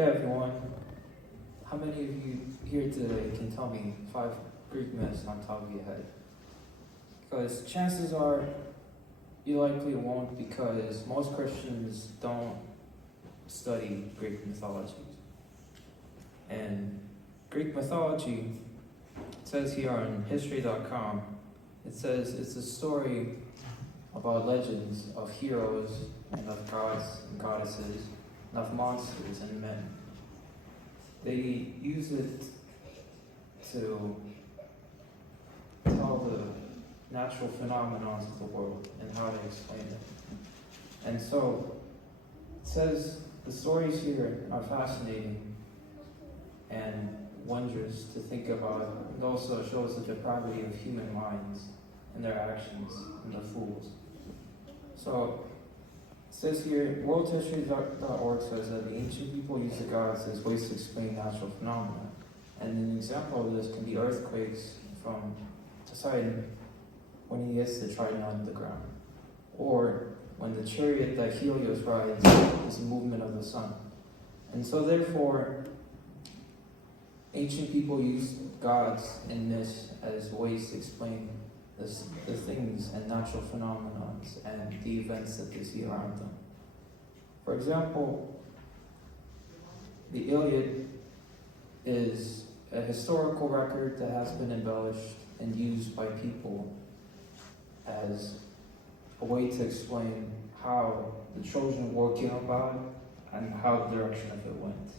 Hey everyone, how many of you here today can tell me 5 Greek myths on top of your head? Because chances are you likely won't, because most Christians don't study Greek mythology. And Greek mythology, it says here on history.com, it says it's a story about legends of heroes and of gods and goddesses, and of monsters and men. They use it to tell the natural phenomena of the world and how to explain it. And so it says the stories here are fascinating and wondrous to think about. It also shows the depravity of human minds and their actions and the fools. So it says here, worldhistory.org says that the ancient people used the gods as ways to explain natural phenomena. And an example of this can be earthquakes from Poseidon when he hits the trident on the ground. Or when the chariot that Helios rides is the movement of the sun. And so therefore, ancient people used gods in this as ways to explain the things and natural phenomena and the events that they see around them. For example, the Iliad is a historical record that has been embellished and used by people as a way to explain how the Trojan War came about and how the direction of it went.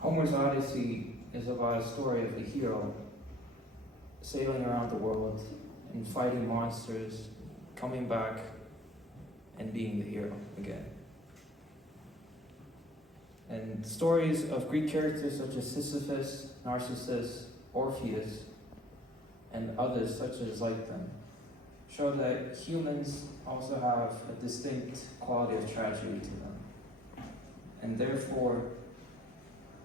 Homer's Odyssey is about a story of a hero sailing around the world and fighting monsters, coming back and being the hero again. And stories of Greek characters such as Sisyphus, Narcissus, Orpheus, and others such as like them show that humans also have a distinct quality of tragedy to them. And therefore,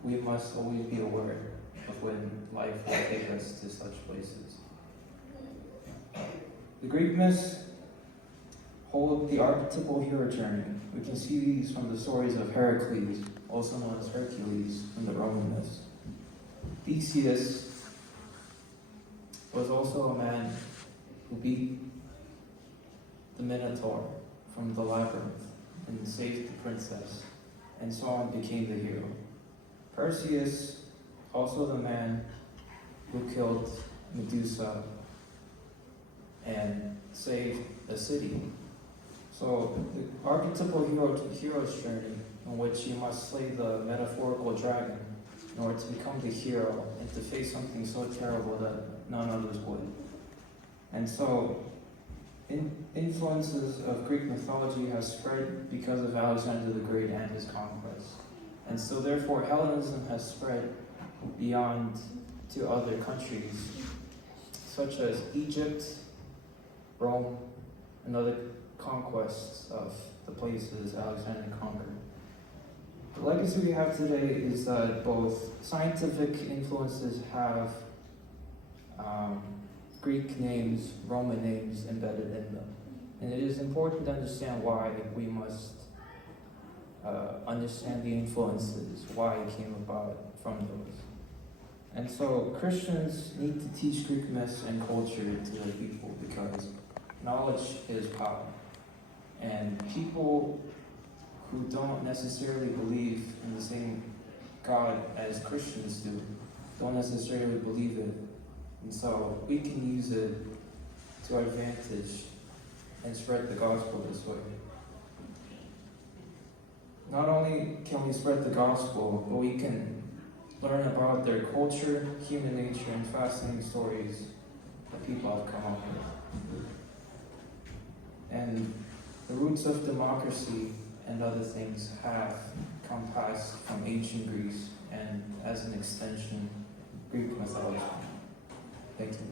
we must always be aware of when life will take us to such places. The Greek myths hold the archetypal hero journey. We can see these from the stories of Heracles, also known as Hercules, in the Roman myths. Theseus was also a man who beat the Minotaur from the labyrinth and saved the princess, and so on became the hero. Perseus, also the man who killed Medusa and saved a city. So the archetypal hero's journey, in which you must slay the metaphorical dragon in order to become the hero and to face something so terrible that none others would. And so influences of Greek mythology has spread because of Alexander the Great and his conquests. And so therefore Hellenism has spread beyond to other countries, such as Egypt, Rome, and other conquests of the places Alexander conquered. The legacy we have today is that both scientific influences have Greek names, Roman names embedded in them. And it is important to understand why we must understand the influences, why it came about from those. And so Christians need to teach Greek myths and culture to their people, because knowledge is power. And people who don't necessarily believe in the same God as Christians do, don't necessarily believe it. And so we can use it to our advantage and spread the gospel this way. Not only can we spread the gospel, but we can learn about their culture, human nature, and fascinating stories that people have come up with. And the roots of democracy and other things have come past from ancient Greece and, as an extension, Greek mythology. Thank you.